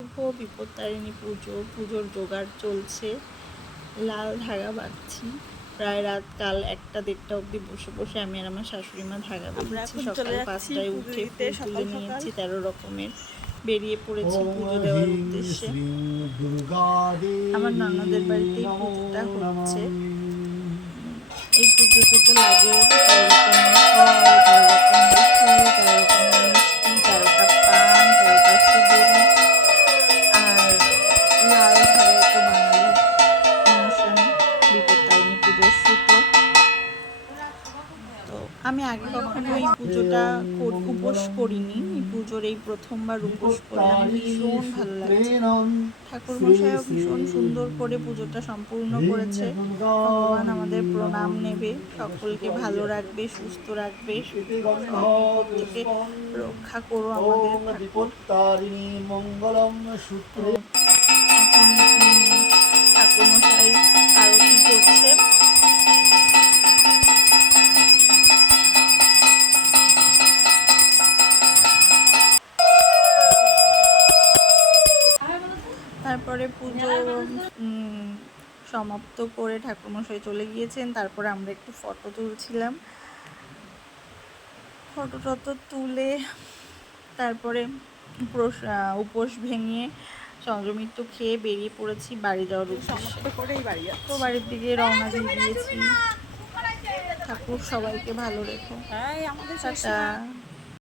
শুভ বিপত্তারিণী পুজোর জোগাড় চলছে। লাল ধাগা বাঁধছি প্রায় কাল 1টা-1:30 অবধি বসে বসে আমি আর আমার শাশুড়ি মা ধাগা বাঁধছি। সকাল 5টায় উঠে ফুল তুলে নিয়েছি 13 রকমের, বেরিয়ে পড়েছি পুজো দেওয়ার উদ্দেশ্যে। আমার ননদের বাড়িতেই পুজোটা হচ্ছে। এই পুজোতে তো লাগে 13 রকমের ফল, 13 রকমের ফুল, 13 রকমের মিষ্টি, 13টা পান, 13টা সুবরি আর লাল ধাগা তো বাঙালি অনুষ্ঠান, বিপত্তারিণী পুজোর সুতো। তো আমি আগে কখনো এই পুজোটা উপোস করিনি, এই পুজোর এই প্রথমবার উপোস করলাম। ভীষণ ভালো লাগছে। ঠাকুরমশাইও ভীষণ সুন্দর করে পুজোটা সম্পূর্ণ করেছে। ভগবান আমাদের প্রণাম নেবে, সকলকে ভালো রাখবে, সুস্থ রাখবে, বিপদ থেকে রক্ষা করো আমাদের ঠাকুর। এখন ঠাকুরমশাই আরতি করছে। তারপরে পুজো সমাপ্ত করে ঠাকুরমশাই চলে গিয়েছেন। তারপরে আমরা একটু ফটো তুলছিলাম। ফটো টটো তুলে তারপরে উপোস ভেঙে চন্দ্রমিত্র খেয়ে বেরিয়ে পড়েছি বাড়ি যাওয়ার উদ্দেশ্যে। তো বাড়ির দিকে রওনা দিয়ে দিয়েছি। ঠাকুর সবাইকে ভালো রেখো। টাটা।